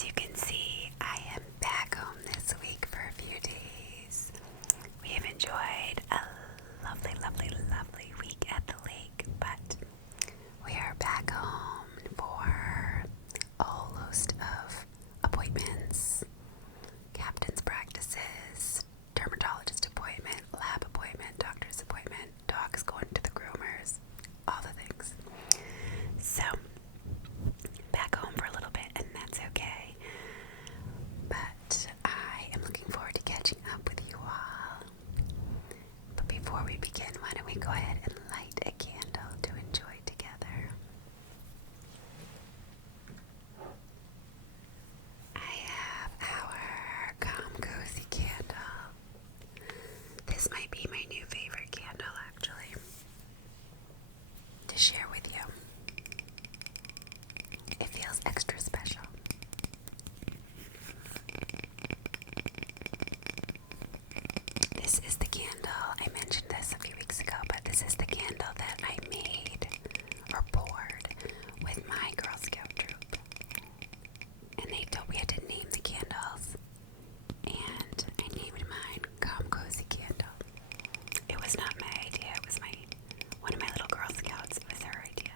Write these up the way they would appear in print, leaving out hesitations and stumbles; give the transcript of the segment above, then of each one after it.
As you can see, I am back home this week for a few days. We have enjoyed a lovely, lovely, lovely week at the lake, but we are back home for a whole host of appointments, captain's practices, dermatologist appointment, lab appointment, doctor's appointment, dogs going to the groomers, all the things. So, back home for a little bit, and that's okay. But I am looking forward to catching up with you all. But before we begin, why don't we go ahead and light a candle to enjoy together. I have our calm cozy candle. This might be my new favorite candle, actually, to share with you. It feels extra special. This is the candle, I mentioned this a few weeks ago, but this is the candle that I made or poured with my Girl Scout troop. And they told we had to name the candles, and I named mine Calm Cozy Candle. It was not my idea, it was one of my little Girl Scouts. It was her idea.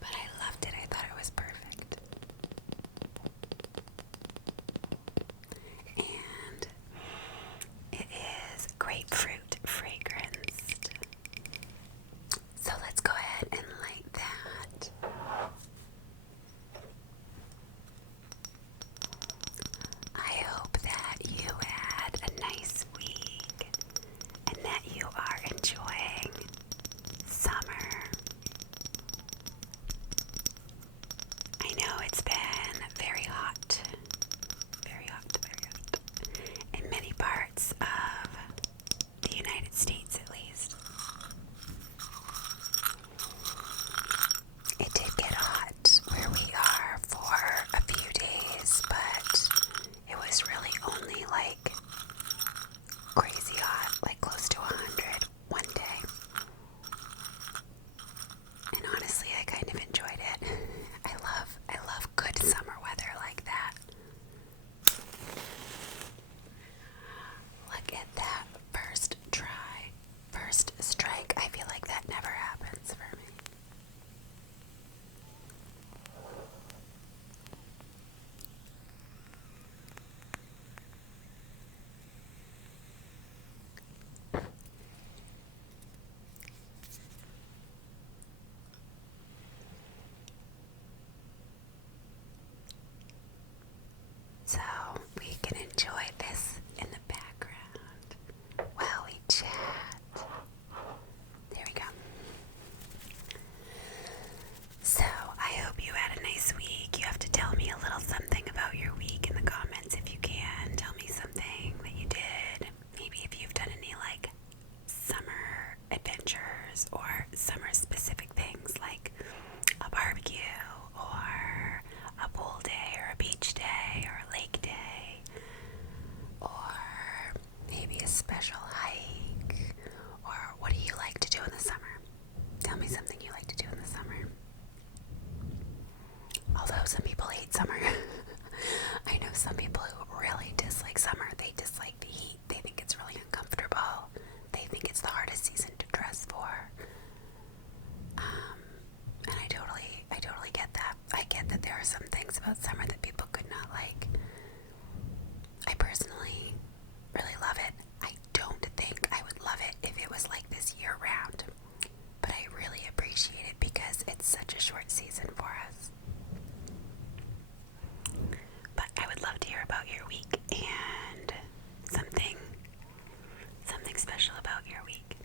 But I loved it. I thought it was perfect. And it is grapefruit fragranced. So let's go ahead and light that. I hope that you had a nice week and that you are enjoying summer. I know it's been very hot, very hot, very hot, in many parts of the United States at least. It did get hot where we are for a few days, but it was really only like crazy hot, like close to 100 one day. And honestly, I kind of enjoyed it. I love good summer weather like that. Look at that first try, first strike. I feel like that never happens for me. So we can enjoy this in the background while we chat. There we go. So I hope you had a nice week. You have to tell me a little something about your week in the comments if you can. Tell me something that you did. Maybe if you've done any like summer adventures or summer specific things like a barbecue or a pool day or a beach day or a lake day or maybe a special hike, or what do you like to do in the summer? Tell me something you like to do in the summer. Although some people hate summer. I know some people who really dislike summer. They dislike the heat. They think it's really uncomfortable. They think it's the hardest season to dress for. And I totally get that. I get that there are some things about summer that people could not like. I personally really love it. I don't think I would love it if it was like this year round. But I really appreciate it because it's such a short season for us. But I would love to hear about your week and something special about your week.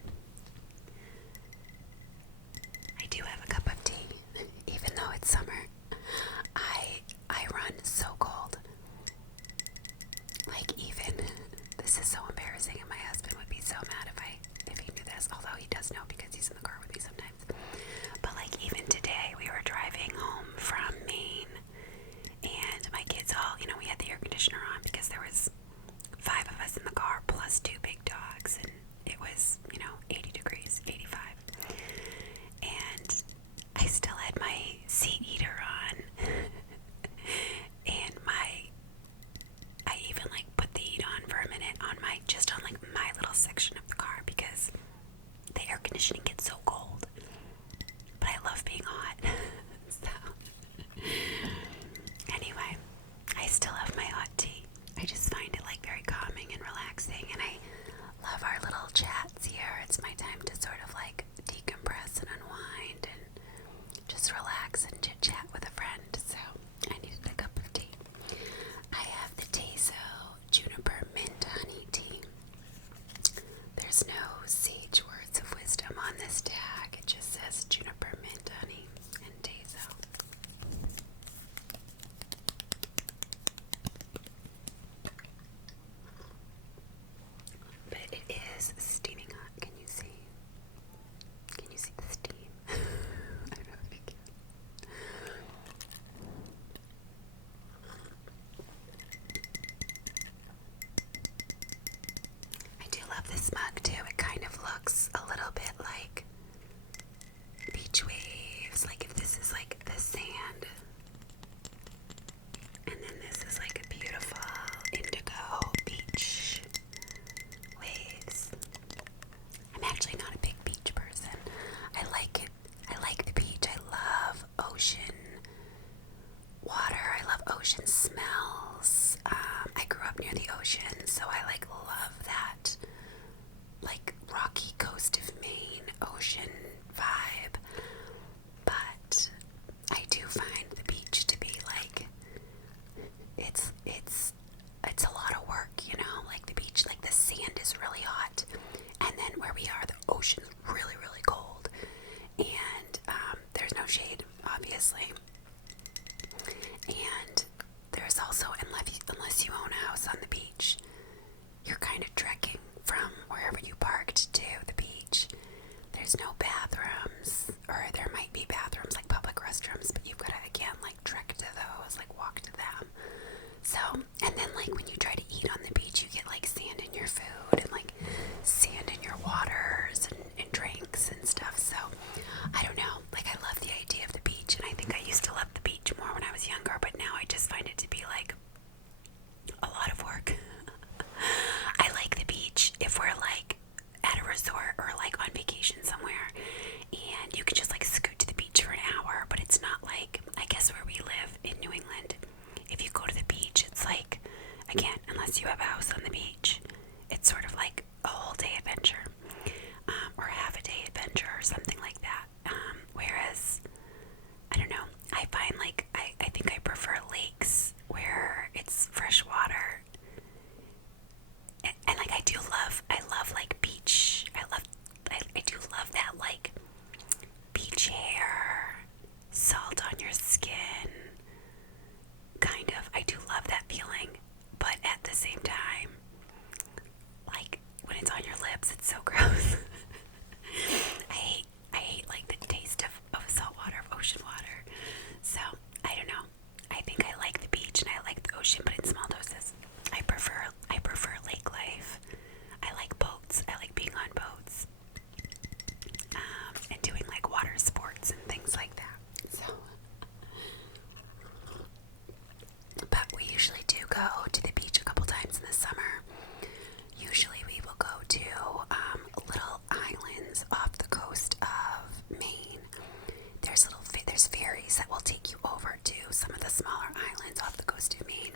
coast of Maine.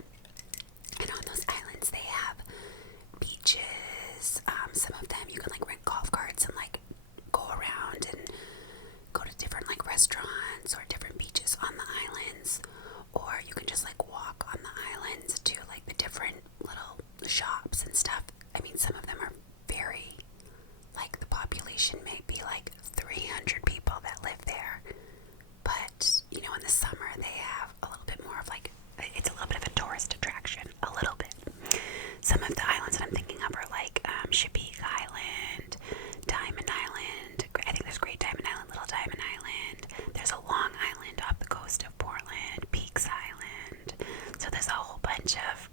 And on those islands, they have beaches. Some of them you can like rent golf carts and like go around and go to different like restaurants or different beaches on the islands, or you can just like walk on the islands to like the different little shops and stuff. I mean, some of them are very, like, the population may be like 300 people that live there, but you know, in the summer they have a little bit more of like, it's a little bit of a tourist attraction, a little bit. Some of the islands that I'm thinking of are like Chesapeake Island, Diamond Island. I think there's Great Diamond Island, Little Diamond Island. There's a Long Island off the coast of Portland, Peaks Island. So there's a whole bunch of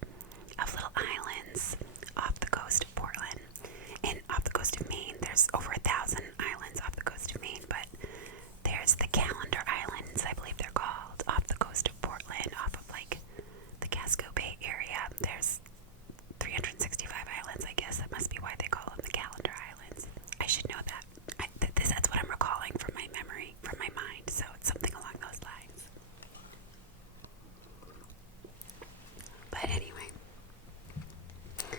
little islands off the coast of Portland. And off the coast of Maine, there's over 1,000 islands off the coast of Maine, but there's the Calendar Islands, I believe they're called, off the coast of Portland, off of like the Casco Bay area. There's 365 islands, I guess. That must be why they call them the Calendar Islands. I should know that. That's what I'm recalling from my memory, from my mind, so it's something along those lines. But anyway,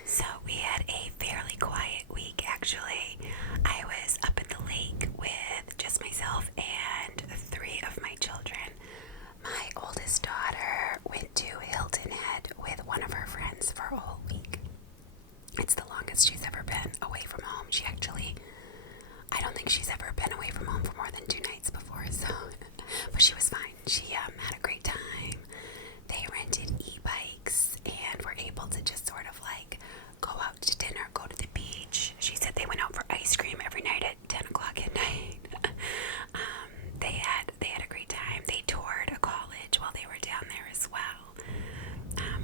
so we had a fairly quiet week, actually. I was up at the lake with just myself and 3 of my children. My oldest daughter went to Hilton Head with one of her friends for a whole week. It's the longest she's ever been away from home. I don't think she's ever been away from home for more than 2 nights before, so, but she was fine. She had a great time. They rented e-bikes and were able to just sort of like go out to dinner, go to the beach. She said they went out for ice cream every night at 10 o'clock at night. They had a great time. They toured a college while they were down there as well,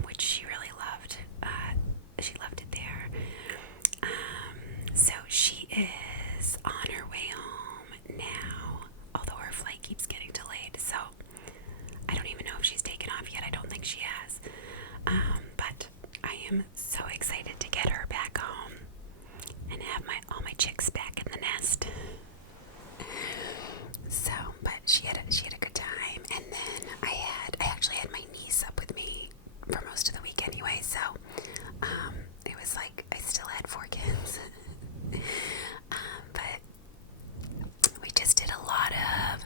which she really loved. She loved it there. So she is on her way home now, although her flight keeps getting delayed. So I don't even know if she's taken off yet. I don't think she has. But I am so excited to get her back home and have all my chicks back in the nest. So, but she had a good time, and then I actually had my niece up with me for most of the week anyway. So, it was like I still had 4 kids. But we just did a lot of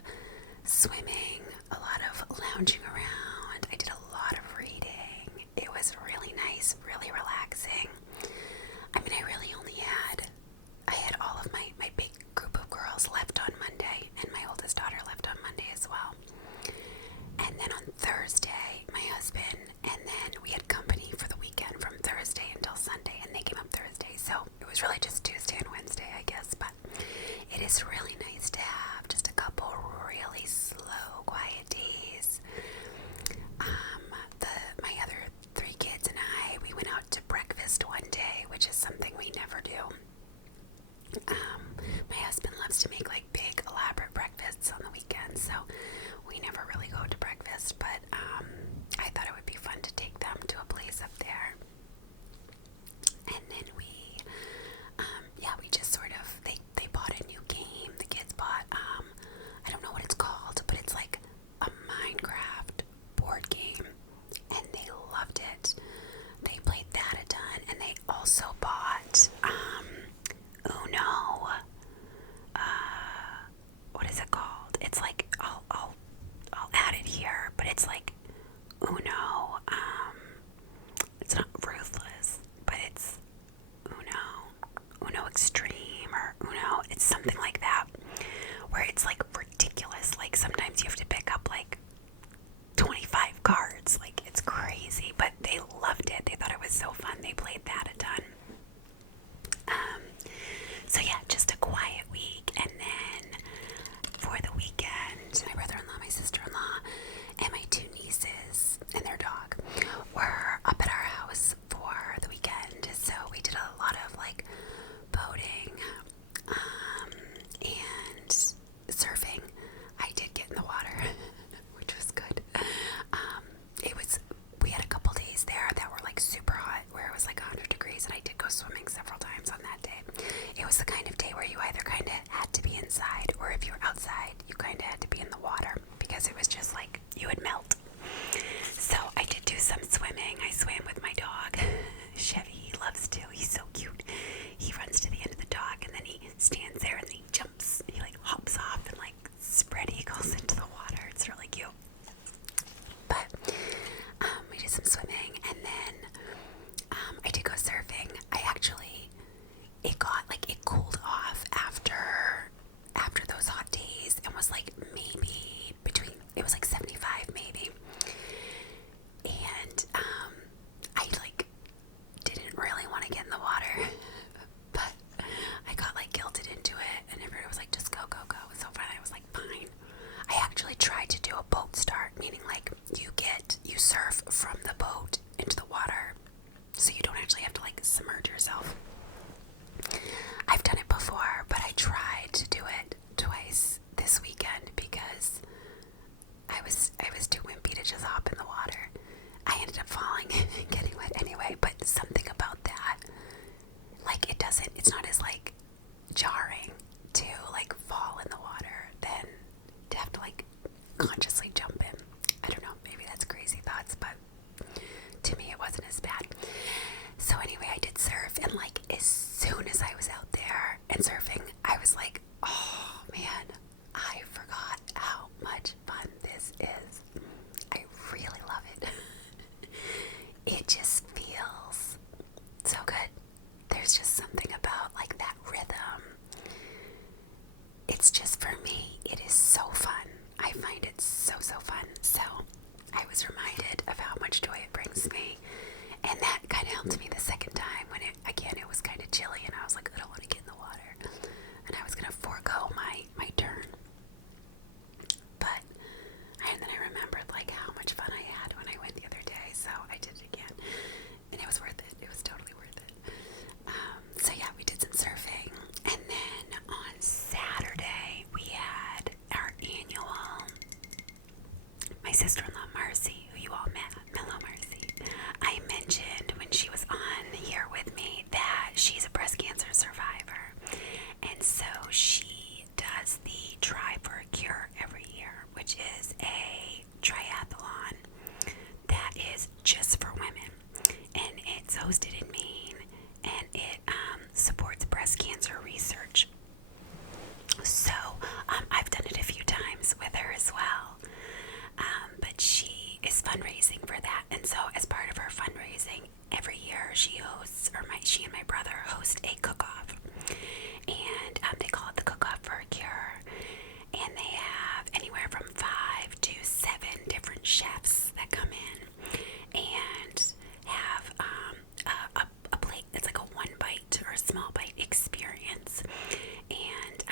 swimming, a lot of lounging around. I did a lot of reading. It was really nice, really relaxing. I mean, I had all of my big group of girls left on Monday, and my oldest daughter left on Monday as well. And then on Thursday, my husband, and then we had company for the weekend from Thursday until Sunday, and they came up Thursday. So it was really just Tuesday and Wednesday, I guess. But it is really nice to have just a couple really slow, quiet days. My other 3 kids and we went out to breakfast one day, which is something we never do. My husband loves to make like big, elaborate breakfasts on the weekends, so we never really go to breakfast, but I thought it would be fun to take them to a place up there. And then we just sort of, they bought a new game. The tried to do a boat start, meaning like you surf from the boat into the water, so you don't actually have to like submerge yourself. I've done it before, but I tried to do it twice this weekend because I was too wimpy to just hop in the water. I ended up falling and getting wet anyway, but something about that, like it's not as like jarring to like fall in the water than to have to like consciously jump in. I don't know, maybe that's crazy thoughts, but to me it wasn't as bad. So anyway, I did surf, and like as soon as I was out there and surfing, I was like, oh man, I forgot how much fun this is. I really love it. It just feels so good. There's just something about like that rhythm. It's just, for me, it is so fun. I find it so fun. So I was reminded of how much joy it brings me. And that kind of helped me the second time when it was kind of chilly and I was like, I don't want to get in the water. And I was going to forego my turn. And then I remembered like how much fun I had when I went the other day. So I did it again. And it was worth it. It was totally worth it. So yeah, we did some surfing. And then on Saturday, we had our annual, my sister-in-law Marcy, who you all met. Hello, Marcy. I mentioned when she was on here with me that she's a breast cancer survivor. And so she does the Try for a Cure every year, which is a triathlon that is just for women. And it's hosted in Maine, and it supports breast cancer research. So I've done it a few times with her as well. But she is fundraising for that, and so as part of her fundraising, every year she and my brother host a cook-off, and they call it the Cookoff for a Cure, and they have anywhere from 5 to 7 different chefs that come in and have a plate that's like a one bite or a small bite experience, and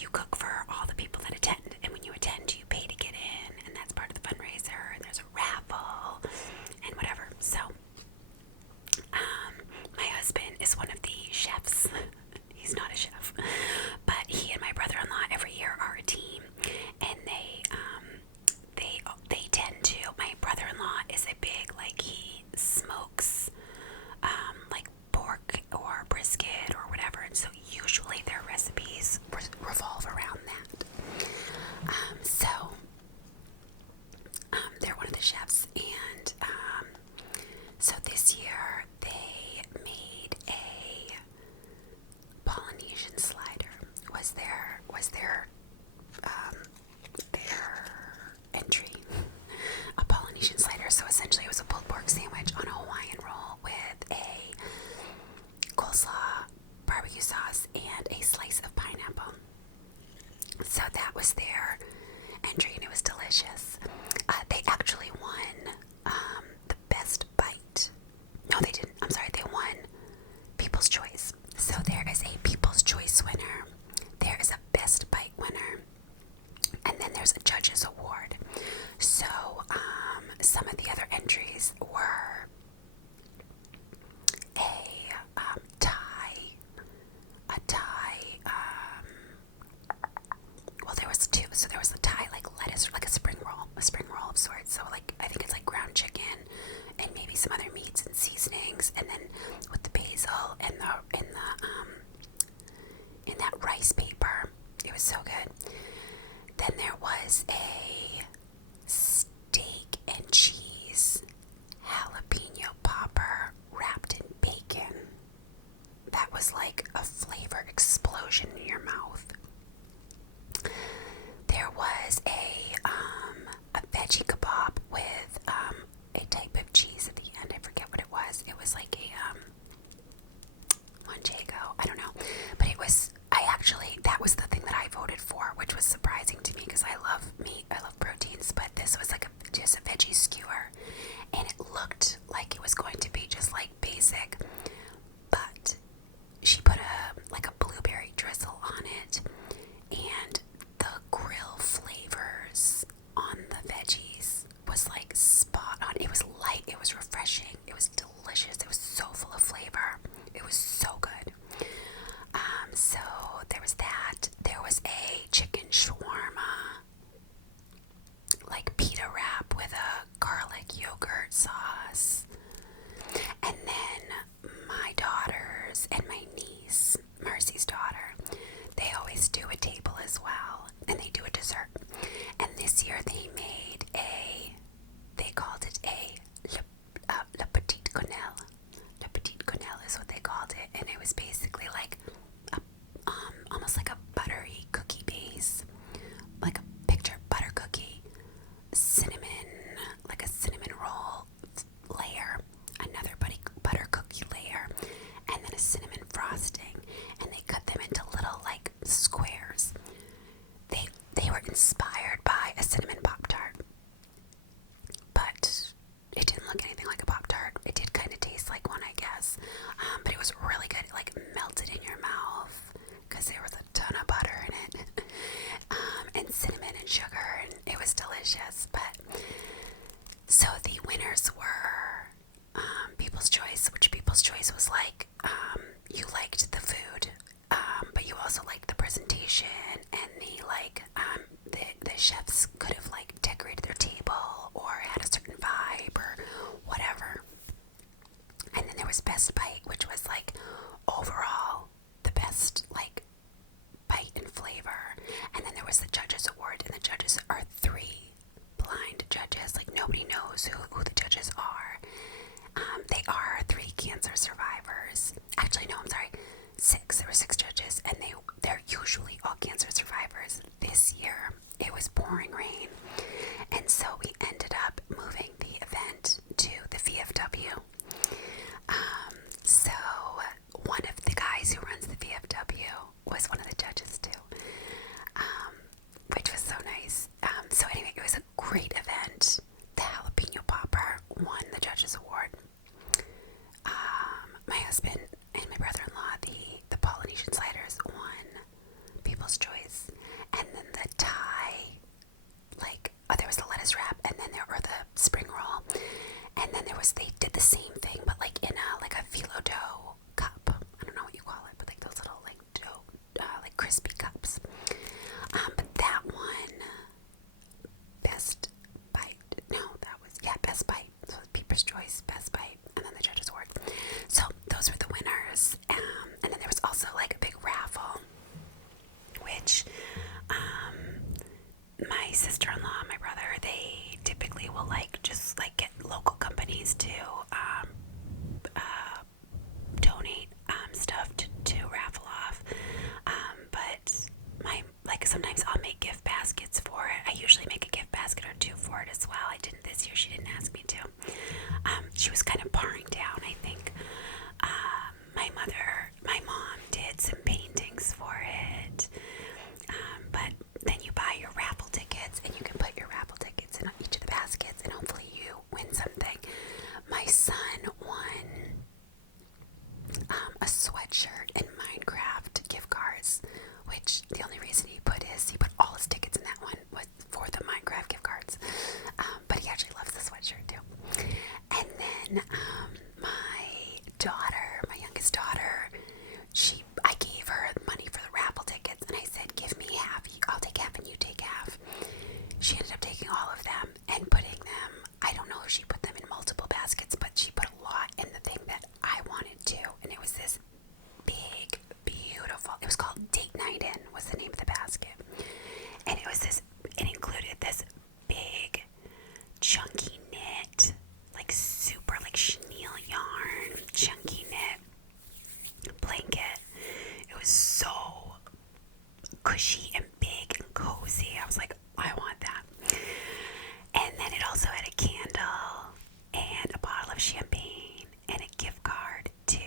you cook for all the people that attend, and when you attend you pay to get in, and that's part of the fundraiser, and there's a raffle and whatever. So my husband is one of the chefs. He's not a chef, but he and my brother-in-law every year are a team, and they tend to, my brother-in-law is a big, like, he smokes like pork or brisket or whatever, and so usually their recipes revolve around that. They're one of the chefs, and so this year they made a Polynesian slider was their entry. A Polynesian slider. So essentially it was a pulled pork sandwich on a Hawaiian roll with a coleslaw, barbecue sauce, and a slice of pineapple. So that was their entry, and it was delicious. They actually won the best bite. No, they didn't. I'm sorry. They won People's Choice. So there is a People's Choice winner. There is a best bite winner. And then there's a judge's award. So some of the other entries were well, there was two. So there was the Thai, like lettuce, like a spring roll of sorts. So like, I think it's like ground chicken and maybe some other meats and seasonings, and then with the basil and in that rice paper. It was so good. Then there was a steak and cheese jalapeno popper wrapped in bacon. That was like a flavor explosion in your mouth. There was a veggie kebab with a type of cheese at the end. I forget what it was. It was like a Manchego. I don't know. But it was, that was the thing that I voted for, which was surprising to me because I love meat. I love proteins. But this was like just a veggie skewer. And it looked like it was going to be just like basic. But she put a blueberry drizzle on it. And the grill flavors year they called it Le Petit Quenelle. Le Petit Quenelle is what they called it, and it was basically like almost like a buttery cookie base, like a picture butter cookie, like a cinnamon roll layer, another butter cookie layer, and then a cinnamon frosting, and they cut them into little like squares. They were inspired by a cinnamon Pop-Tart, but it didn't look anything like a Pop-Tart. It did kind of taste like one, I guess, but it was really good. It like melted in your mouth because there was a ton of butter in it, and cinnamon and sugar, and it was delicious. But so the winners were People's Choice, which People's Choice was like you liked the food, but you also liked the presentation, and the chefs could have like decorated their table or had a certain vibe or whatever. And then there was Best Bite, which was like overall the best like bite and flavor. And then there was the Judges Award, and the judges are 3 blind judges. Like nobody knows who the judges are. They are 3 cancer survivors. Actually, no, I'm sorry, 6. There were 6 judges, and they're usually all cancer survivors. This year, it was pouring rain, and so we ended up moving the event to the VFW. So one of the guys who runs the VFW was one of the judges too, which was so nice. So anyway, it was a great event. The jalapeno popper won the Judges Award. My husband and my brother-in-law, the Polynesian sliders, won People's Choice. And then the Thai, there was the lettuce wrap, and then there were the spring roll. And then they did the same thing, but like in a phyllo dough cup. I don't know what you call it, but like those little like dough, like crispy cups. But that one, Best Bite. No, Best Bite. So it was People's Choice, Best Bite, and then the Judges Award. So those were the winners. And then there was also like a big raffle, which my sister-in-law and my brother, they typically will just get local companies to donate stuff to raffle off. But sometimes I'll make gift baskets for it. I usually make a gift basket or 2 for it as well. I didn't this year. She didn't ask me to. She was kind of paring down, I think. My mom did some paintings for it. But then you buy your raffle tickets, and you can put your raffle tickets in each of the baskets, and hopefully you win something. My son won a sweatshirt and Minecraft gift cards, which the only reason he put all his tickets in that one was for the Minecraft gift cards. But he actually loves the sweatshirt too. And then my youngest daughter, I gave her money for the raffle tickets, and I said, give me half, I'll take half and you take half. She ended up taking all of them and putting them, I don't know if she put them in multiple baskets, but she put a lot in the thing that I wanted to, and it was this big, beautiful, it was called Date Night In, was the name of the basket, and it included this big, chunky knit, super chenille yarn, chunky knit blanket. It was so cushy and big and cozy. I was like, I want that. And then it also had a candle and a bottle of champagne and a gift card to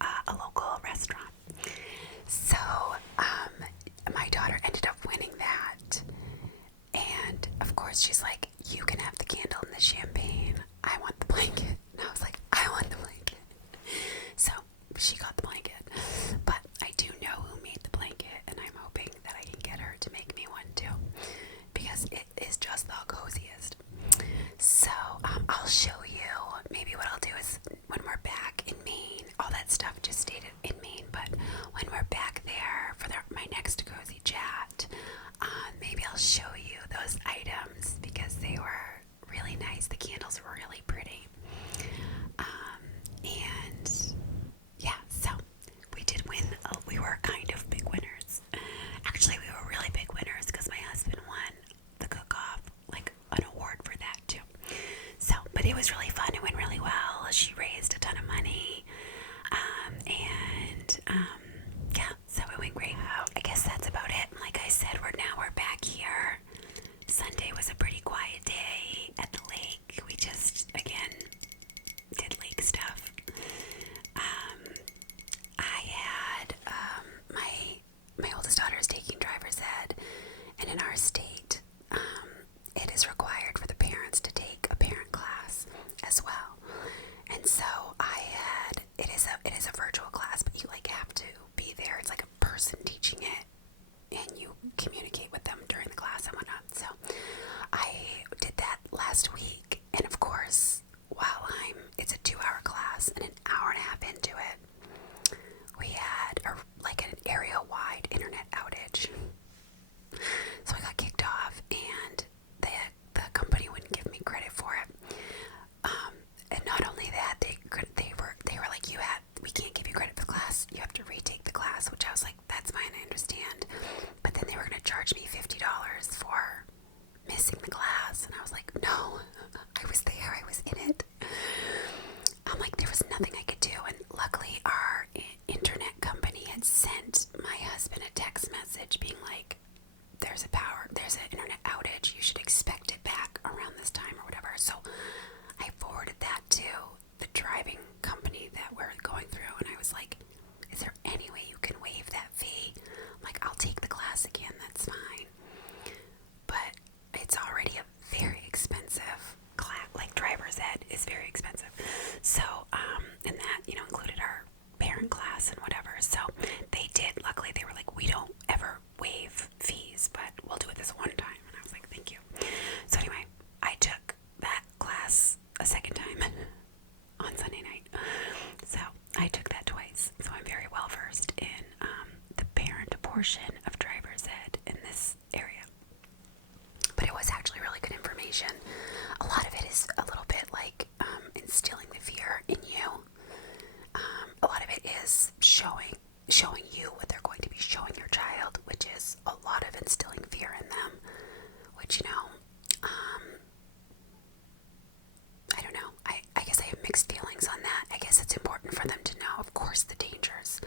a local restaurant. So my daughter ended up winning that, and of course she's like, you can have the candle and the champagne, I want the blanket. And I was like, I want the blanket. So she got the blanket, but I do know who made the blanket, and I'm hoping that I can get her to make me one too, because it is just the coziest. So I'll show you. Maybe what I'll do is when we're back in Maine, all that stuff just stayed in Maine, but when we're back there for my next cozy chat, maybe I'll show you those items, because they were really nice. The candles were really pretty. And yeah, so but it was really fun. It went really well. She raised a ton of money. Yeah, so it went great. I guess that's about it. Like I said, we're back here. Sunday was a pretty quiet day at the lake. We just, again, did lake stuff. I had, my oldest daughter is taking driver's ed, and in our state, it is required for the parents to take a parent class as well. And so it is a virtual class, but you like have to be there. It's like a person teaching it, and you communicate with them during the class and whatnot. So I did that last week, and of course, it's a 2-hour class, and an hour and a half into it, we had an area-wide internet outage. So I got kicked off, and the company wouldn't give me credit for it. And not only that, they were like, we can't give you credit for the class. You have to retake the class, which I was like, that's fine, I understand. But then they were going to charge me $50 for missing the class, and I was like, no, I was there, I was in it. I'm like, there was nothing I could do, and luckily our internet company had sent my husband a text message being like, there's an internet outage, you should expect it back around this time or whatever. So I forwarded that to the driving company that we're going through, and I was like, is there any way you can waive that fee? I'm like, I'll take the class again, that's fine. But it's already a very expensive class, like driver's ed is very expensive. So, and that, included our parent class and whatever. So luckily they were like, we don't ever waive fees, but we'll do it this one time. And I was like, thank you. So anyway, I took that class a second time on Sunday night. So I took that twice. So I'm very well versed in the parent portion of driver's ed in this area. But it was actually really good information. A lot of it is a little bit like instilling the fear in you. A lot of it is showing you what they're going to be showing your child, which is a lot of instilling fear in them, which, I don't know. I guess I have mixed feelings on that. I guess it's important for them to know, of course, the dangers.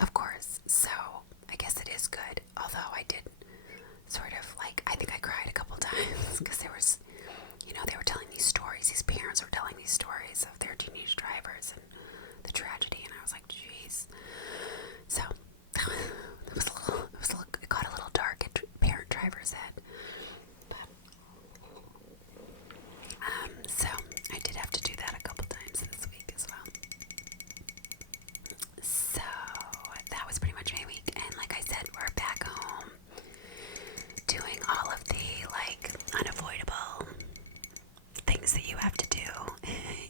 Of course. So I guess it is good. Although I did sort of I think I cried a couple times because there was, they were telling these stories. These parents were telling these stories of their teenage drivers and the tragedy, and I was like, jeez. So it got a little dark at parent driver's ed. But so I did have to do that a couple times this week as well. So that was pretty much my week, and like I said, we're back home doing all of the unavoidable things that you have to do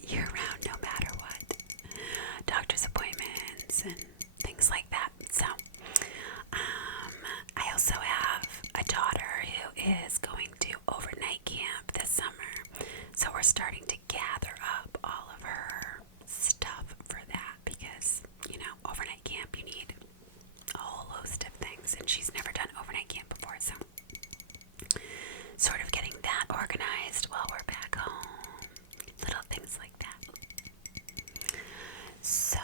year round, no matter what. Doctor's appointments and things like that. So I also have a daughter who is going to overnight camp this summer, so we're starting to gather up all of her stuff for that because overnight camp, you need a whole host of things, and she's never done overnight camp before, so sort of getting that organized while we're back home, little things like that. So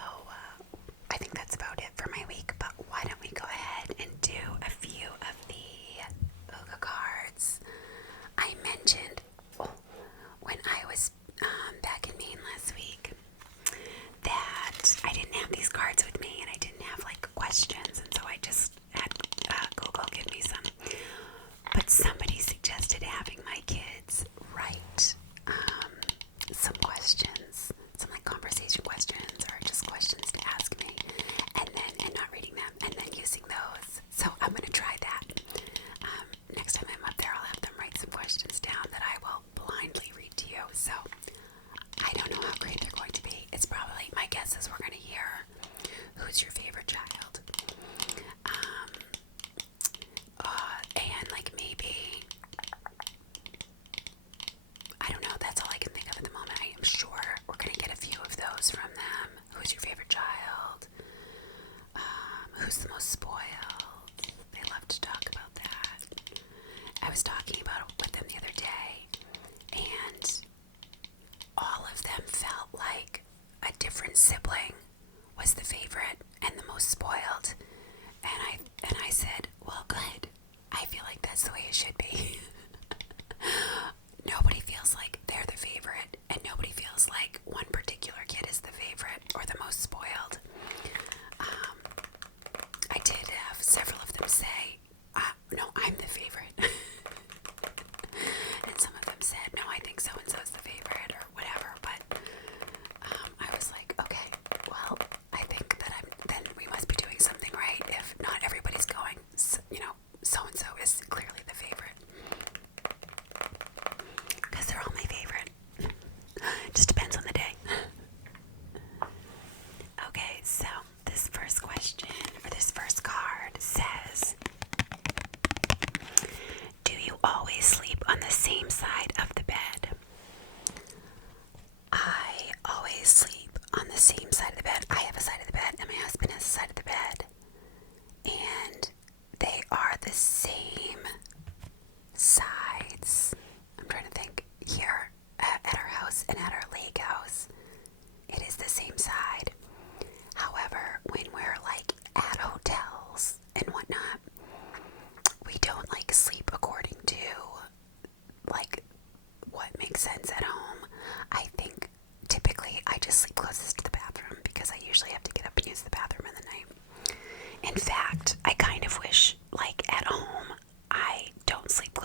I think that's about it for my week, but why don't we go ahead and do a few of the Ooga cards. I mentioned when I was back in Maine last week that I didn't have these cards with me, and I didn't have questions, and so I just had Google give me some. But somebody suggested having my kids write some questions, some conversation questions, or just questions to ask me, and not reading them, and then using those. So I'm going to try that. Next time I'm up there, I'll have them write some questions down that I will blindly read to you. So I don't know how great they're going to be. It's probably, my guess is we're going to hear who's your favorite child. And maybe, I don't know, that's all I can think of at the moment. I am sure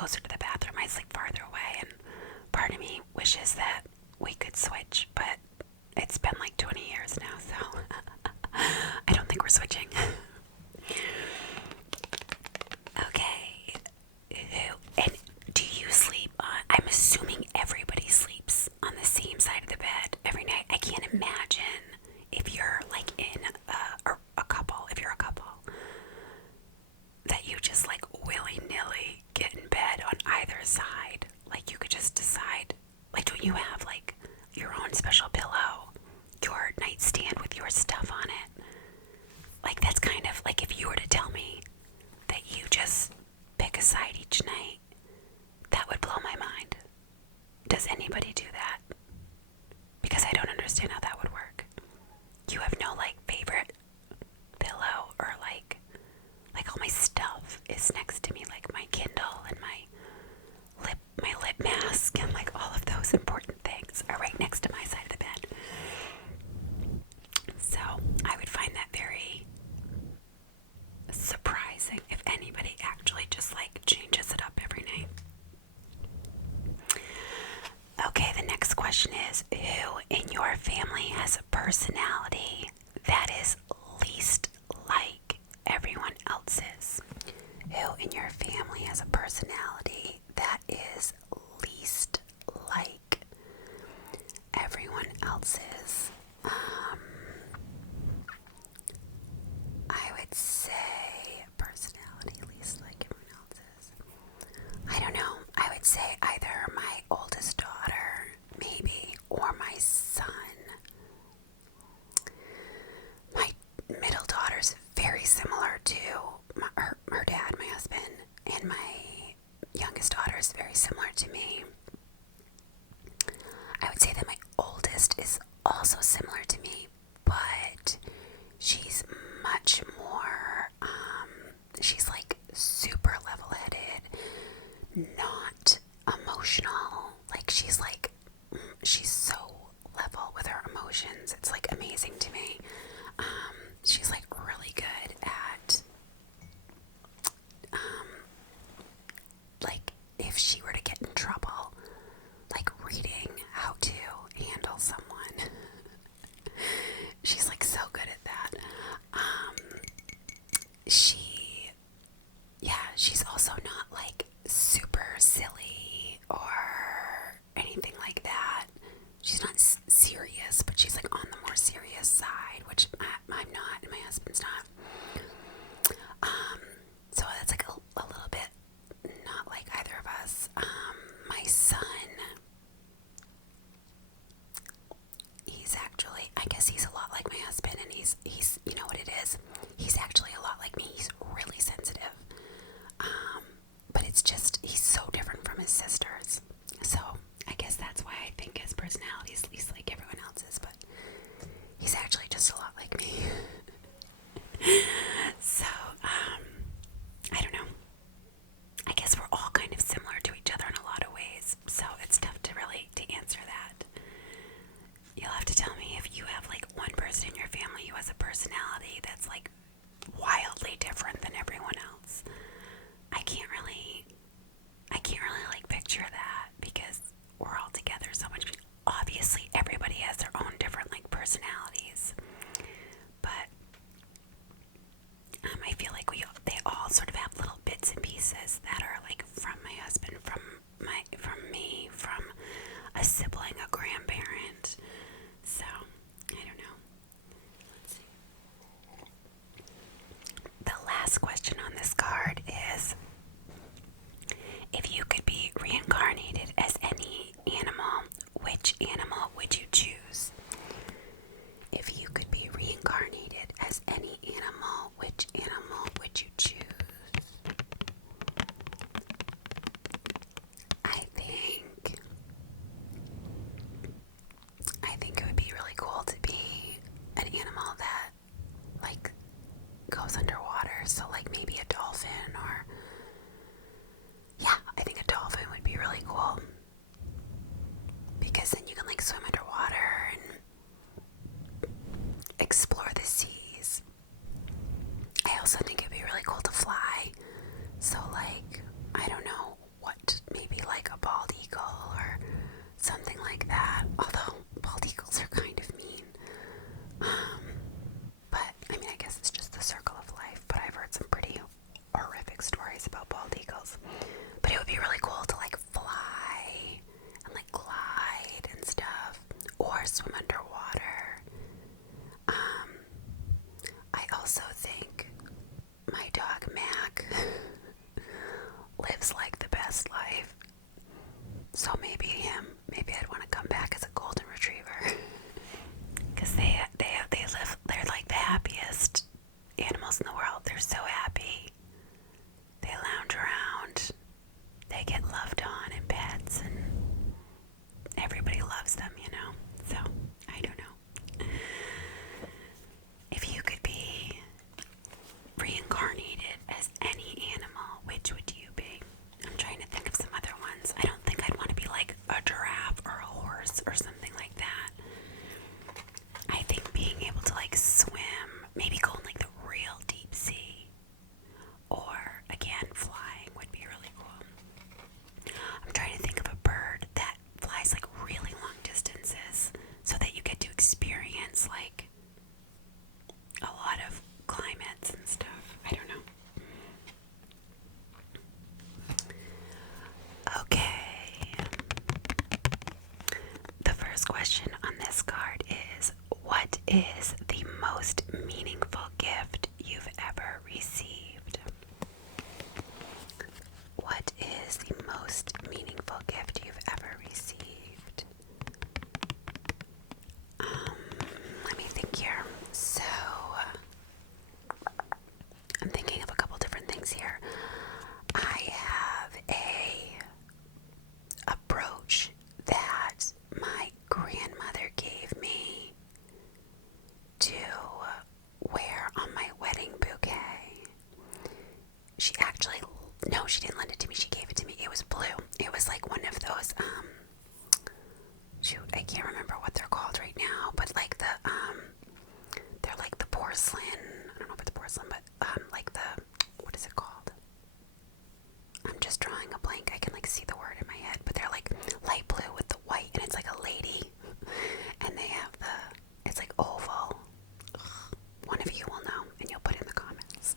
closer to the bathroom. I sleep farther away, and part of me wishes that we could switch, but it's been like 20 years now, so I don't think we're switching. Okay. And do you sleep on, I'm assuming everybody sleeps on the same side of the bed every night. I can't imagine if you're like in a couple, if you're a couple, that you just like willy-nilly get in bed on either side. Like you could just decide, like don't you have like your own special pillow, your nightstand with your stuff on it? Like that's kind of like if you were to tell me that you just pick a side each night, that would blow my mind. Does anybody do that? Because I don't understand how that would work. You have no like favorite pillow, or like all my stuff is next to me, like my Kindle and my lip mask and like all of those important things are right next to my side of the bed. So I would find that very surprising if anybody actually just like changes it up every night. Okay, the next question is, who in your family has a personality that is least like everyone else's? Who in your family has a personality that is least like everyone else's? I would say personality least like everyone else's. I don't know. I would say either my oldest daughter, maybe, or my son. My middle daughter's very similar to her dad, my husband, and my youngest daughter is very similar to me. I would say that my oldest is also similar to me, but she's much more, she's like super level-headed, not emotional. Like she's so level with her emotions. It's like amazing to me. She's like really good at, like if she were to get in trouble, like reading how to handle someone. She's like so good at that. She's also not like super silly or anything like that. She's not serious, but she's like on the more serious side, which I'm not, and my husband's not. So that's like a little bit not like either of us. My son, he's actually, I guess he's a lot like my husband, and he's you know what it is? He's actually a lot like me. He's really sensitive. But it's just, he's so different from his sisters. So I guess that's why I think his personality is least like everyone else's, but he's actually just a lot like me. So, I don't know. I guess we're all kind of similar to each other in a lot of ways, so it's tough to really to answer that. You'll have to tell me if you have like one person in your family who has a personality that's like wildly different than everyone else. I can't really like picture that because we're all together so much. Obviously, everybody has their own different like personalities, but I feel like they all sort of have little bits and pieces that are like from my husband, from me, from a sibling, a grandparent. So I don't know. Let's see. The last question on this card is, if you could be reincarnated as any animal, which animal would you choose? If you could be reincarnated as any animal, which animal would you choose? So maybe I'd want to come back as a golden retriever. Because they're like the happiest animals in the world. They're so happy. They lounge around. They get loved on and pets, and everybody loves them, you know? So, I don't know. If you could be reincarnated as any animal, which would you be? I'm trying to think of some other ones. I don't think I'd want to be like a giraffe or a horse or something like that. I think being able to like swim, maybe go in like the real deep sea, or again flying would be really cool. I'm trying to think of a bird that flies like really long distances so that you get to experience like a lot of climates and stuff. I don't know. Okay. The first question on this card is, what is the most meaningful gift you've ever received? What is the most meaningful gift you've ever received? Let me think here. So, I'm thinking of a couple different things here. I have a brooch that my grandmother gave me to wear on my wedding bouquet. She actually, no, she didn't lend it to me. She gave it to me. It was blue. It was like one of those, shoot, I can't remember what they're called right now, but like they're like the porcelain, I don't know if it's porcelain, but, like what is it called? I'm just drawing a blank. I can like see the word in my head, but they're like light blue with the white, and it's like a lady, and they have it's like oval. One of you will know, and you'll put in the comments.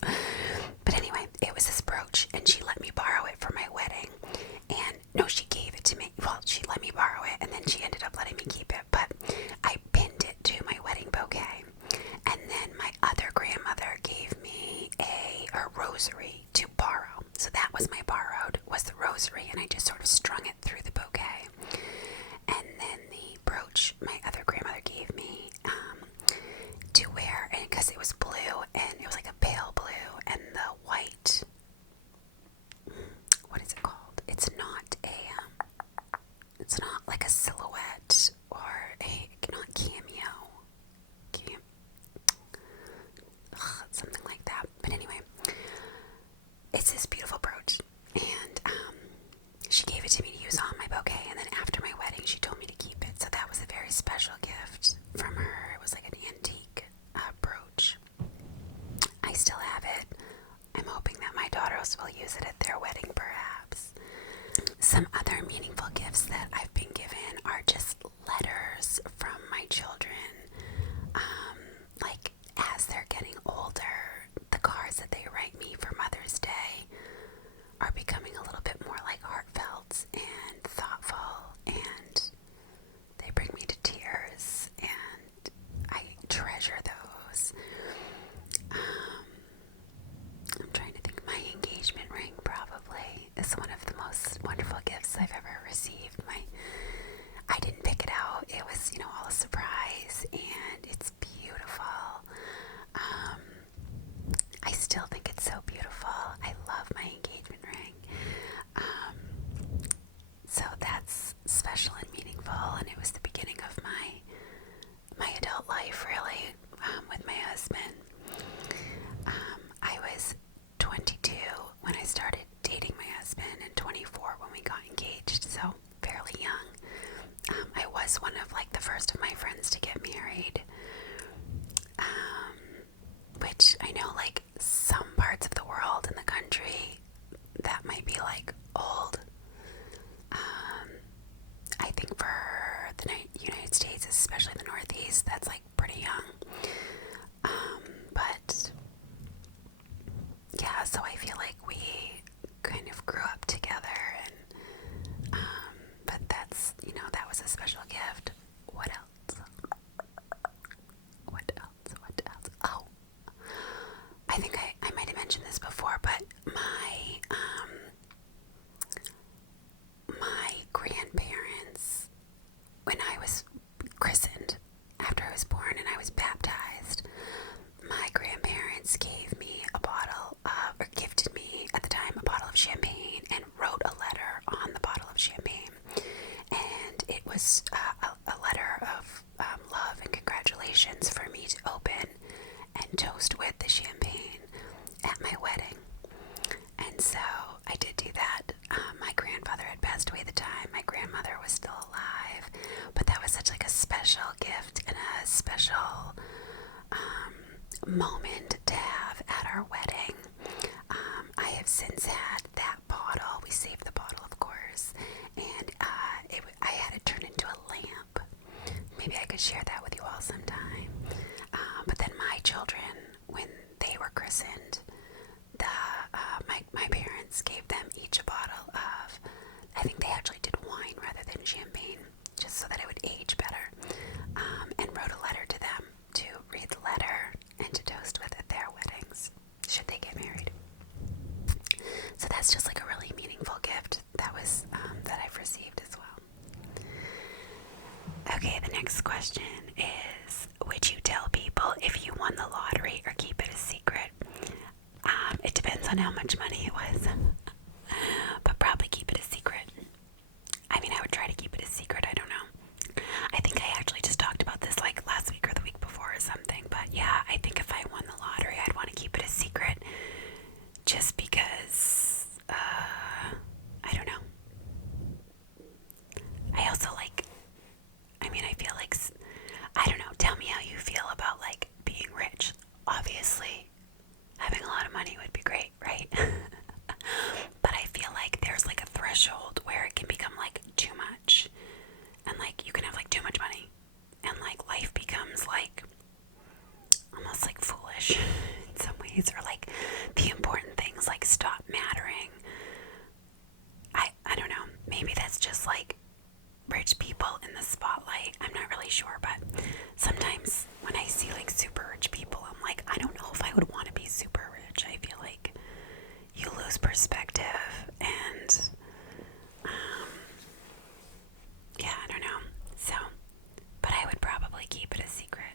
But anyway, it was this brooch, and she let me borrow it for my wedding. And no, she gave it to me. Well, she let me borrow it, and then she ended up letting me keep it. But I pinned it to my wedding bouquet. And then my other grandmother gave me a rosary to borrow. So that was my borrowed, was the rosary, and I just sort of strung it through the bouquet. And then the brooch my other grandmother gave me to wear, and because it was blue, and it was like a pale blue, and the white, what is it called? It's not like a silhouette or not cameo. Something like that. But anyway, it's this beautiful brooch, and she gave it to me to use on my bouquet, and then after my wedding she told me to keep it, so that was a very special gift from her. It was like an antique brooch. I still have it. I'm hoping that my daughters will use it at their wedding, perhaps. Some other meaningful gifts that I've been given are just letters from my children. Like, as they're getting older, the cards that they write me for Mother's Day are becoming a little bit more like heartfelt and thoughtful, and they bring me to tears, and I treasure those. I'm trying to think. My engagement ring probably is one of the most wonderful gifts I've ever received. I didn't pick it out. It was, all a surprise, and it's beautiful. I still think it's so beautiful. I love my engagement ring. So that's special and meaningful, and it was the beginning of my adult life, really, with my husband. I was 22 when I started dating my husband, and 24 when we got engaged, so fairly young. I was one of like the first of my friends to get married, which I know like some parts of the world in the country that might be like old. I think for the United States, especially the Northeast, that's like pretty young. But yeah, so I feel like we kind of grew up together, and but that's, that was a special gift. What else? Oh, I think I might have mentioned this before, but my born and I was baptized, my grandparents gave me or gifted me at the time a bottle of champagne and wrote a letter on the bottle of champagne. And it was a letter of love and congratulations for me to open and toast with the champagne at my wedding. And so I did do that. My grandfather had passed away at the time. My grandmother was still alive. But that was such like a special gift and a special moment to have at our wedding. I have since had that bottle. We saved the bottle, of course. And I had it turned into a lamp. Maybe I could share that with you all sometime. But then my children, when they were christened, my parents gave them each a bottle of, I think they actually did wine rather than champagne, just so that it would age better, and wrote a letter to them to read the letter and to toast with at their weddings, should they get married. So that's just like a really meaningful gift that I've received as well. Okay, the next question is, would you tell people if you won the lottery or keep it a secret? It depends on how much money it was, but probably keep it a secret. I mean, I would try to keep it a secret, I don't know. I think I actually just talked about this like last week or the week before or something, but yeah, I think if I won the lottery, I'd want to keep it a secret, just because, I don't know. I also I feel like, I don't know, tell me how you feel about like being rich. Obviously, having a lot of money would be great, right? But I feel like there's like a threshold where it can become like too much, and like you can have like too much money, and like life becomes like almost like foolish in some ways, or like the important things like stop mattering. I don't know, maybe that's just like rich people in the spotlight. I'm not really sure, but sometimes when I see like super rich people, I'm like, I don't know if I would want to be super rich. I feel like you lose perspective, and yeah, I don't know. So, but I would probably keep it a secret.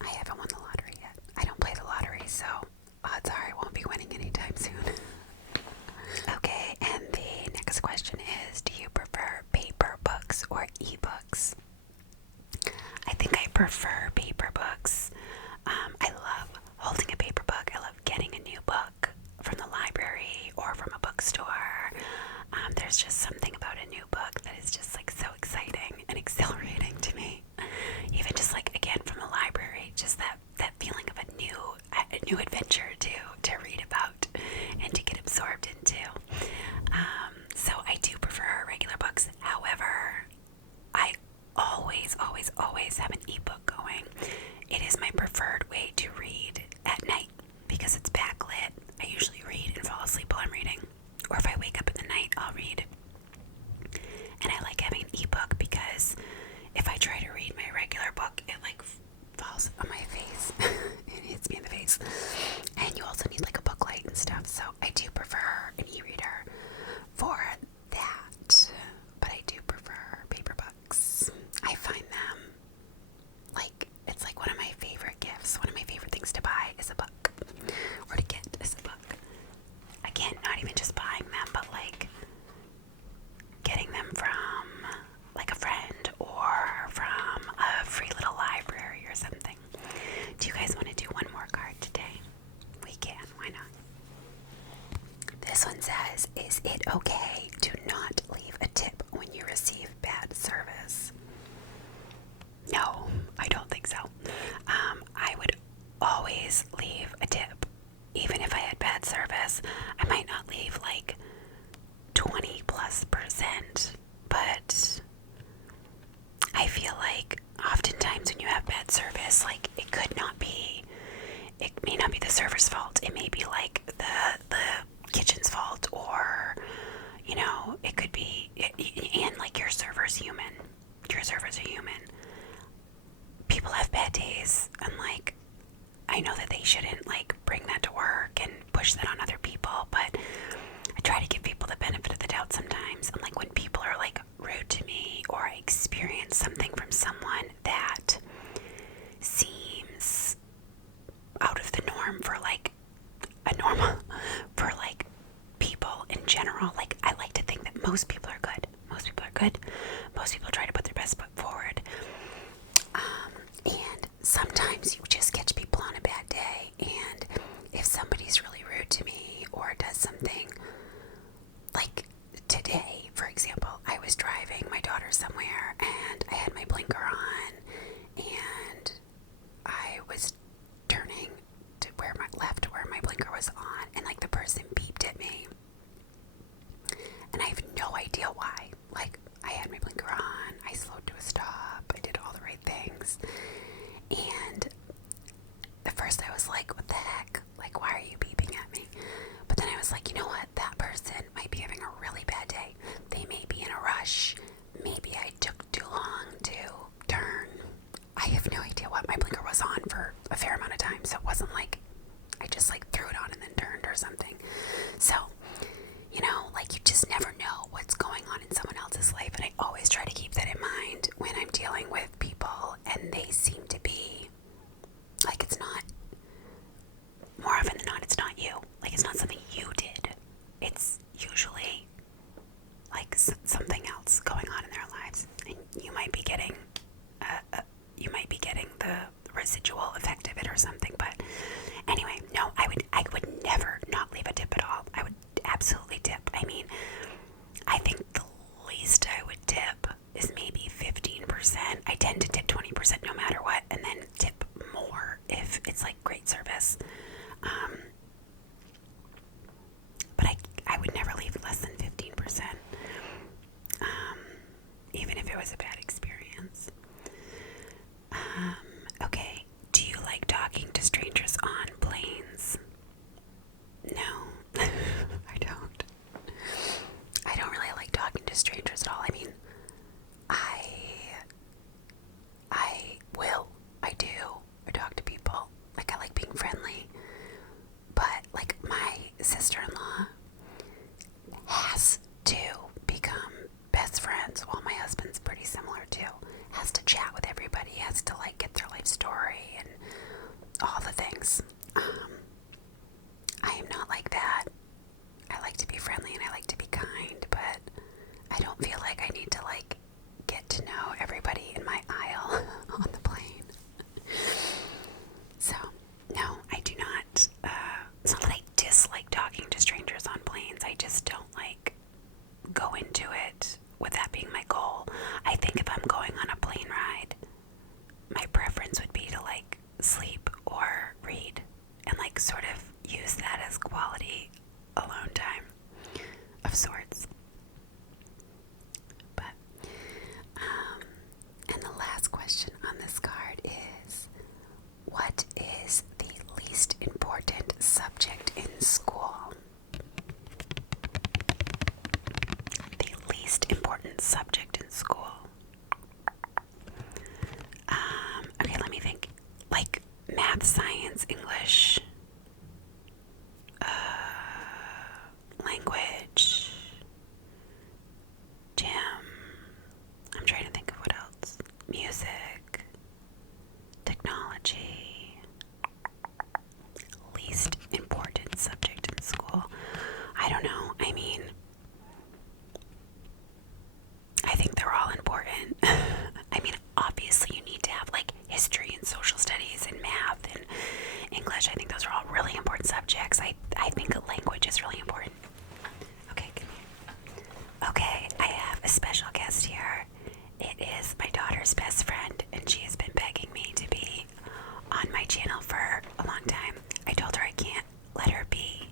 I haven't won the lottery yet. I don't play the lottery, so odds are I won't be winning anytime soon. Okay, and the next question is, do you prefer paper books or ebooks? I think I prefer paper books. I love holding a paper book. I love getting a new book from the library or from a bookstore. There's just something about a new book that is just like so exciting and exhilarating to me. Even just like, again, from the library, just that feeling of a new adventure to read about and to get absorbed into. So I do prefer regular books. However, I always have an ebook going. It is my preferred way to read at night because it's backlit. I usually read and fall asleep while I'm reading. Or if I wake up in the night, I'll read. And I like having an ebook because if I try to read my regular book, it like falls on my face. It hits me in the face. And you also need like a book light and stuff. So I do prefer an e-reader for that. But I do prefer paper books. I find them like, it's like one of my favorite gifts. One of my favorite things to buy is a book. Or to get is a book. Again, not even just buying them, but like getting them from like a friend or from a free little library or something. Do you guys want to do one more card today? We can, why not? This one says, is it okay to not leave a tip when you receive bad service? No, I don't think so. I would always leave a tip. Even if I had bad service, I might not leave like 20+%, but I feel like oftentimes when you have bad service, like it may not be the server's fault. It may be like the kitchen's fault, or you know, it could be, and like your server's human. Your servers are human. People have bad days, and like I know that they shouldn't like bring that to work and push that on other people, but I try to give people the benefit of the doubt sometimes. And like when people are like rude to me, or I experience something from someone that people are good. Most people are good. Most people try to put their best foot forward. And sometimes you just catch people on a bad day. And if somebody's really rude to me or does something, like today, for example, I was driving my daughter somewhere and I had my blinker on and I was turning to where my blinker was on, and like the person beeped at me. And I have no idea why. Like, I had my blinker on, I slowed to a stop, I did all the right things. And at first I was like, what the heck? Like, why are you beeping at me? But then I was like, you know what? That person might be having a really bad day. They may be in a rush. Maybe I took too long to turn. I have no idea what my blinker was on for a fair amount of time. So it wasn't like I just like threw it on and then turned or something. So, you know, like you just never know what's going on in someone else's life. And I always try to keep that in mind when I'm dealing with people and they seem to be like, it's not, more often than not, it's not you. Like, it's not something you did. It's usually like something else going on in their lives. And you might be getting, the residual effect of it or something. But anyway, no, I would never not leave a tip at all. I would absolutely tip. I mean, I think the least I would tip is maybe 15%. I tend to tip 20% no matter what, and then tip more if it's like great service. But I would never leave less than 15%, even if it was a bad experience. Okay, do you like talking to strangers on planes? No, I don't. I don't really like talking to strangers at all. I mean, I do. I talk to people. Like, I like being friendly. But, like, my sister-in-law has to become best friends. Well, my husband's pretty similar, too. Has to chat with everybody. Has to, like, get their life story and all the things. I am not like that. I like to be friendly and I like to be kind, but I don't feel like I need to, like, get to know everybody in my aisle on the plane. So, no, I do not. It's not that I dislike talking to strangers on planes. I just don't, like, go into it with that being my goal. I think if I'm going on a plane ride, my preference would be to, like, sleep or read and, like, sort of use that as quality alone time of sorts. But, and the last question on this card is, what is the least important subject in school? The least important subject in school. Okay, let me think. Like math, science, English, language, gym. I'm trying to think of what else. Music, technology. Least important subject in school. I don't know. I mean, I think they're all important. I mean, obviously you need to have like history and social studies and math and English. I think those are all really important subjects. I think language is really important. Okay, come here. Okay, I have a special guest here. It is my daughter's best friend, and she has been begging me to be on my channel for a long time. I told her I can't let her be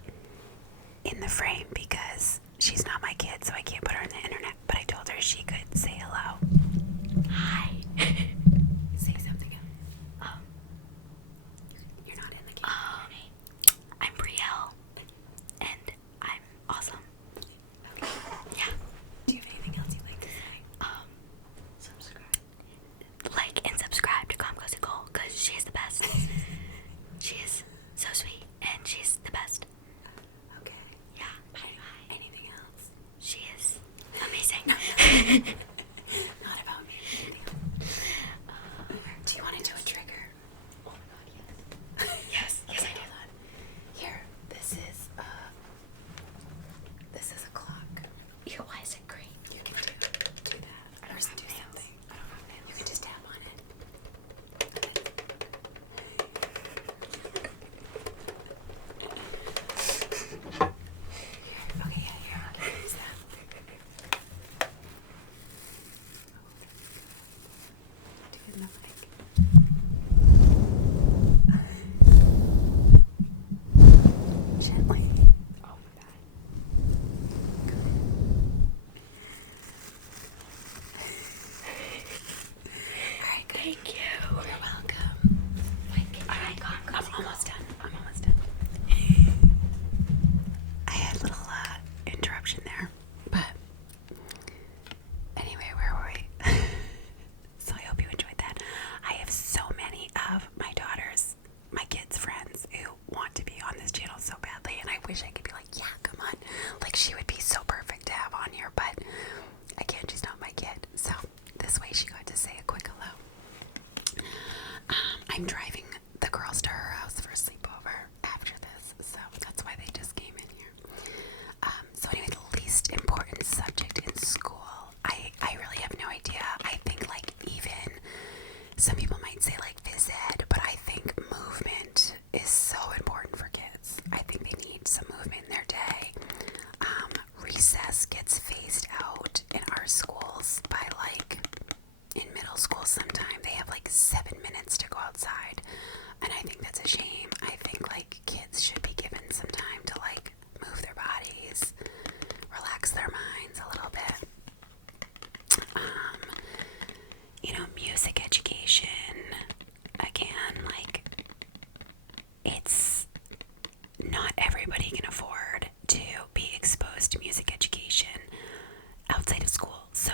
in the frame because she's not my kid, so I can't put her on the internet. But I told her she could say hello. Hi. Say something. You're not in the camera. I'm Brielle, and I'm person do something. You can just tap on it. Okay, yeah, here. Okay, use that. Do enough, I think. Gently. Oh my god. Alright, thank you. You're welcome. I'm almost done. I had a little interruption there, but anyway, where were we? So I hope you enjoyed that. I have so many of my kids' friends who want to be on this channel so badly, and I wish I could be like, yeah, come on. Like, she would be so perfect to have on here, but I can't, she's not my kid. So this way she got to say a quick hello. I'm driving the girls to her house for a sleepover after this, so that's why they just came in here. So anyway, the least important subject in school, I really have no idea. I think like even some people might say like phys ed, but I think movement is so important for kids. I think they need some movement in their day. Recess gets phased out in our schools by like, in middle school sometime, they have like 7 minutes to go outside. And I think that's a shame. I think like kids should be given some time to like move their bodies, relax their minds a little bit. Music education, again, like, it's not everybody can afford to be exposed to music education outside of school. So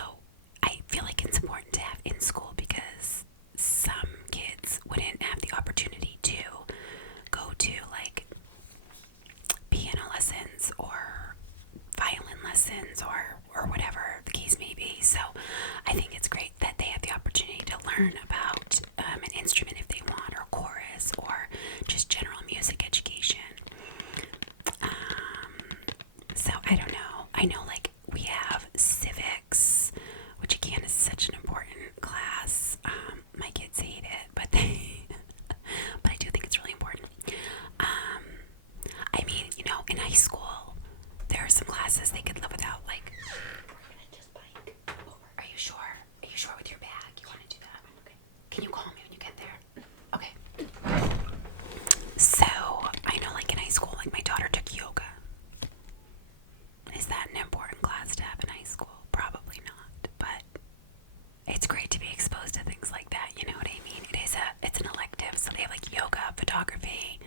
I feel like it's important to have in school because some kids wouldn't have the opportunity to go to like piano lessons or violin lessons or whatever the case may be. So I think it's great that they have the opportunity to learn about an instrument if they want, or chorus, or just general music education. So I don't know. I know like we have civics, which again is such an important class. My kids hate it, but but I do think it's really important. I mean, in high school, there are some classes they could live without. Like, we're gonna just bike over. Are you sure? Are you sure with your bag? You want to do that? Okay. Can you call me when you get there? Okay. So I know, like in high school, like my daughter took yoga. Is that an important class to have in high school? Probably not, but it's great to be exposed to things like that. You know what I mean? It's an elective, so they have like yoga, photography.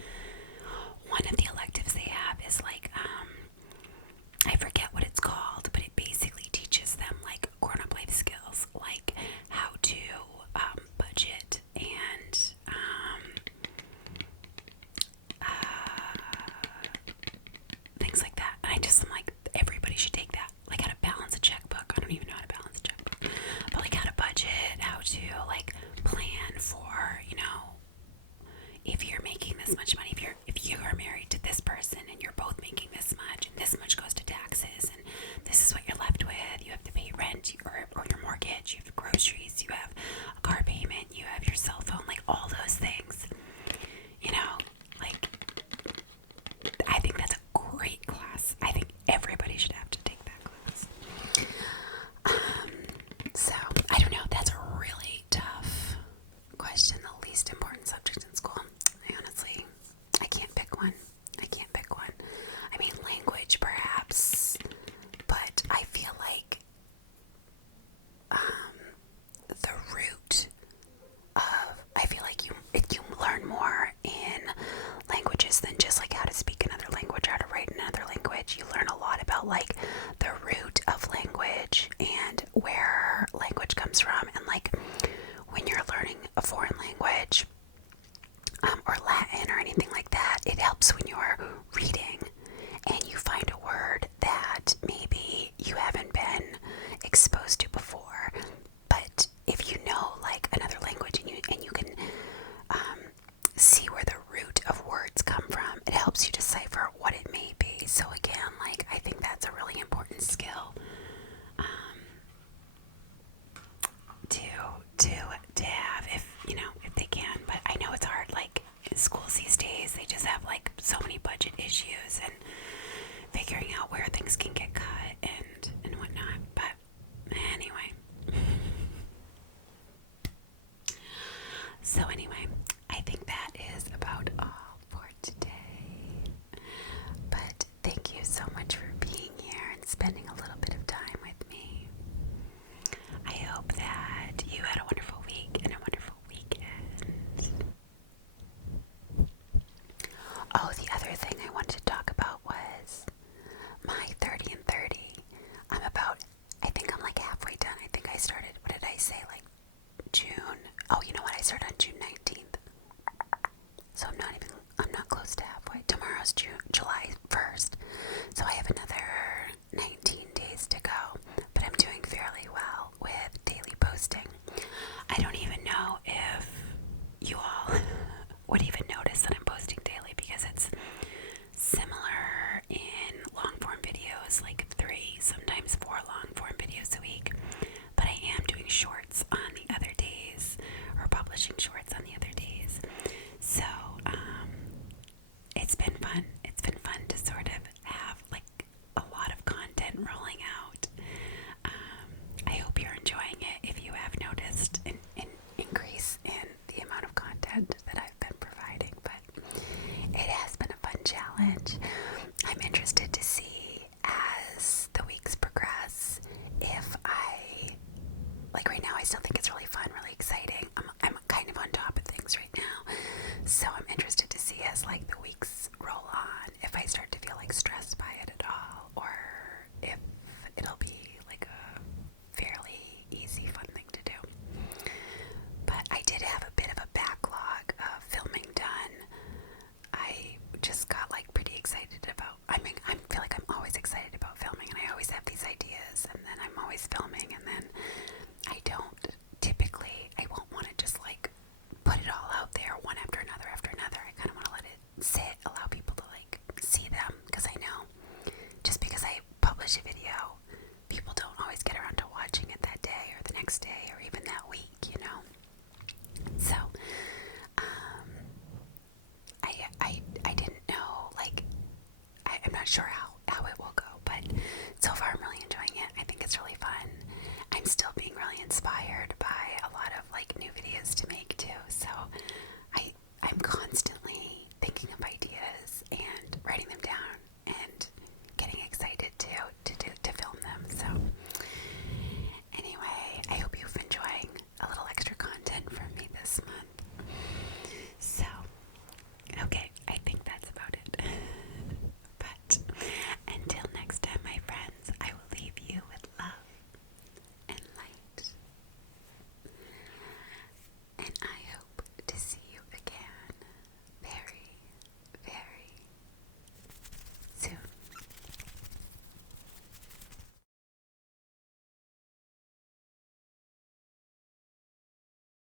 One of the electives they have is like, I forget what it's called, but it basically teaches them like grown-up life skills, like how to budget and things like that. And I'm like, everybody should take that. Like how to balance a checkbook. I don't even know how to balance a checkbook, but like how to budget, how to like plan for, if you're making this much money, if you are married to this person and you're both making this much and this much goes to taxes and this is what you're left with, you have to pay rent or your mortgage, you have groceries, you have a car payment, you have your cell phone, like all those things, like I think that's a great class. I think everybody should have to take that class. So I don't know, that's a really tough question. The least important subject in school, I can't pick one. I mean, language perhaps, but I feel like the root of, I feel like you learn more in languages than just like how to speak another language, how to write another language. You learn a lot about like the root of language and